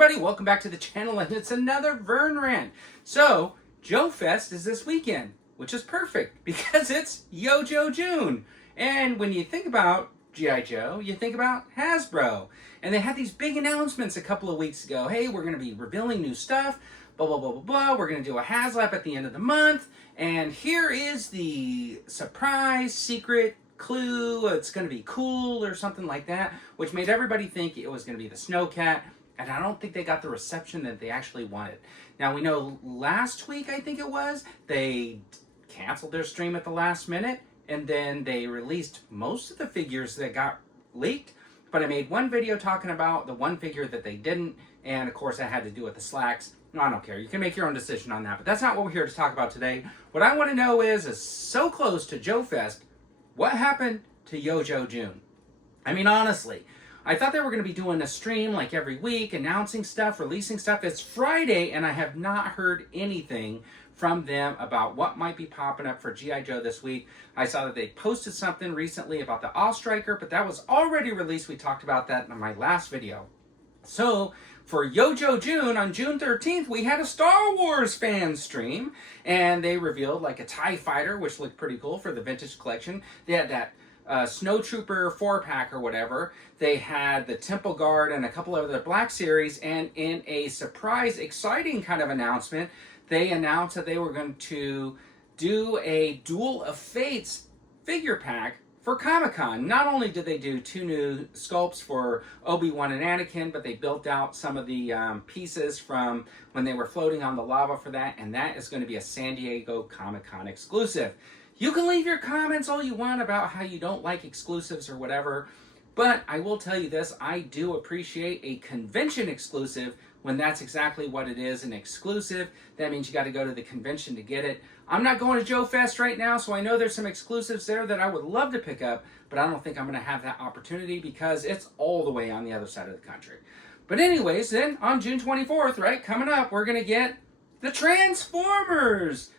everybody, welcome back to the channel, and it's another Vern Rant. So, Joe Fest is this weekend, which is perfect because it's YOJOE June. And when you think about G.I. Joe, you think about Hasbro. And they had these big announcements a couple of weeks ago. Hey, we're going to be revealing new stuff, blah, blah, blah, blah, blah. We're going to do a HasLab at the end of the month. And here is the surprise, secret clue. It's going to be cool or something like that, which made everybody think it was going to be the Snowcat. And I don't think they got the reception that they actually wanted. Now, we know last week, I think it was, they canceled their stream at the last minute. And then they released most of the figures that got leaked. But I made one video talking about the one figure that they didn't. And of course, I had to do with the slacks. No, I don't care. You can make your own decision on that. But that's not what we're here to talk about today. What I want to know is so close to Joe Fest, what happened to YOJOE June? I mean, honestly, I thought they were going to be doing a stream like every week, announcing stuff, releasing stuff. It's Friday, and I have not heard anything from them about what might be popping up for G.I. Joe this week. I saw that they posted something recently about the Off-Striker, but that was already released. We talked about that in my last video. So, for YOJOE June, on June 13th, we had a Star Wars fan stream, and they revealed like a TIE Fighter, which looked pretty cool for the vintage collection. They had that Snow Trooper 4-pack or whatever. They had the Temple Guard and a couple of other Black Series, and in a surprise, exciting kind of announcement, they announced that they were going to do a Duel of Fates figure pack for Comic-Con. Not only did they do 2 new sculpts for Obi-Wan and Anakin, but they built out some of the pieces from when they were floating on the lava for that, and that is going to be a San Diego Comic-Con exclusive. You can leave your comments all you want about how you don't like exclusives or whatever, but I will tell you this, I do appreciate a convention exclusive when that's exactly what it is, an exclusive. That means you got to go to the convention to get it. I'm not going to Joe Fest right now, so I know there's some exclusives there that I would love to pick up, but I don't think I'm going to have that opportunity because it's all the way on the other side of the country. But anyways, then on June 24th, right, coming up, we're going to get the Transformers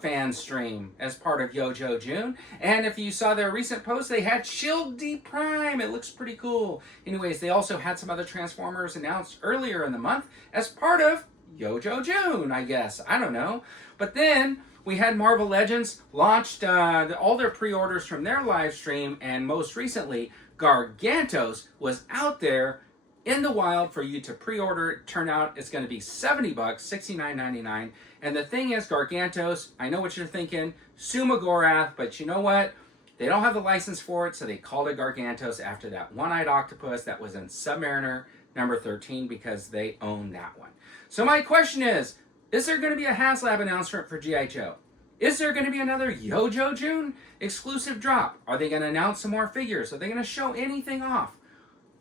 fan stream as part of YOJOE June. And if you saw their recent post, they had Shield D Prime. It looks pretty cool. Anyways, they also had some other Transformers announced earlier in the month as part of YOJOE June, I guess. I don't know. But then we had Marvel Legends launched all their pre-orders from their live stream, and most recently, Gargantos was out there in the wild for you to pre-order. It turned out it's going to be $70, $69.99. And the thing is, Gargantos, I know what you're thinking, Suma Gorath, but you know what? They don't have the license for it, so they called it Gargantos after that one-eyed octopus that was in Submariner number 13 because they own that one. So my question is there going to be a HasLab announcement for G.I. Joe? Is there going to be another YOJOE June exclusive drop? Are they going to announce some more figures? Are they going to show anything off?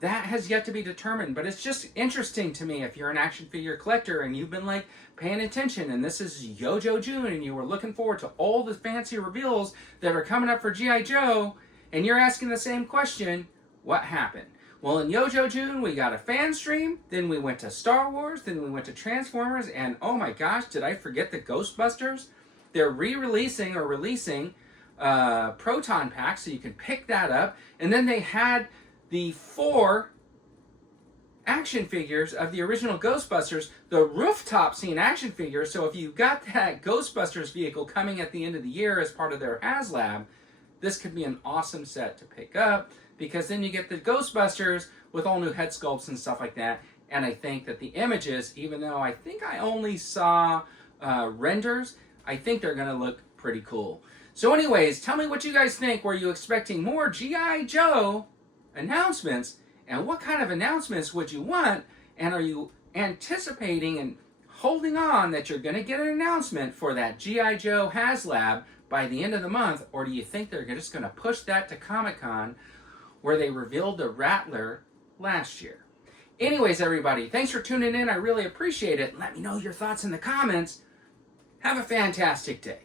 That has yet to be determined, but it's just interesting to me if you're an action figure collector and you've been like paying attention and this is YOJOE June and you were looking forward to all the fancy reveals that are coming up for G.I. Joe and you're asking the same question, what happened? Well, in YOJOE June, we got a fan stream, then we went to Star Wars, then we went to Transformers, and oh my gosh, did I forget the Ghostbusters? They're re-releasing or releasing Proton packs, so you can pick that up, and then they had the 4 action figures of the original Ghostbusters, the rooftop scene action figures. So if you got that Ghostbusters vehicle coming at the end of the year as part of their HasLab, this could be an awesome set to pick up because then you get the Ghostbusters with all new head sculpts and stuff like that. And I think that the images, even though I think I only saw renders, I think they're going to look pretty cool. So anyways, tell me what you guys think. Were you expecting more G.I. Joe announcements, and what kind of announcements would you want, and are you anticipating and holding on that you're going to get an announcement for that G.I. Joe HasLab by the end of the month, or do you think they're just going to push that to Comic-Con where they revealed the Rattler last year? Anyways, everybody, thanks for tuning in. I really appreciate it. Let me know your thoughts in the comments. Have a fantastic day.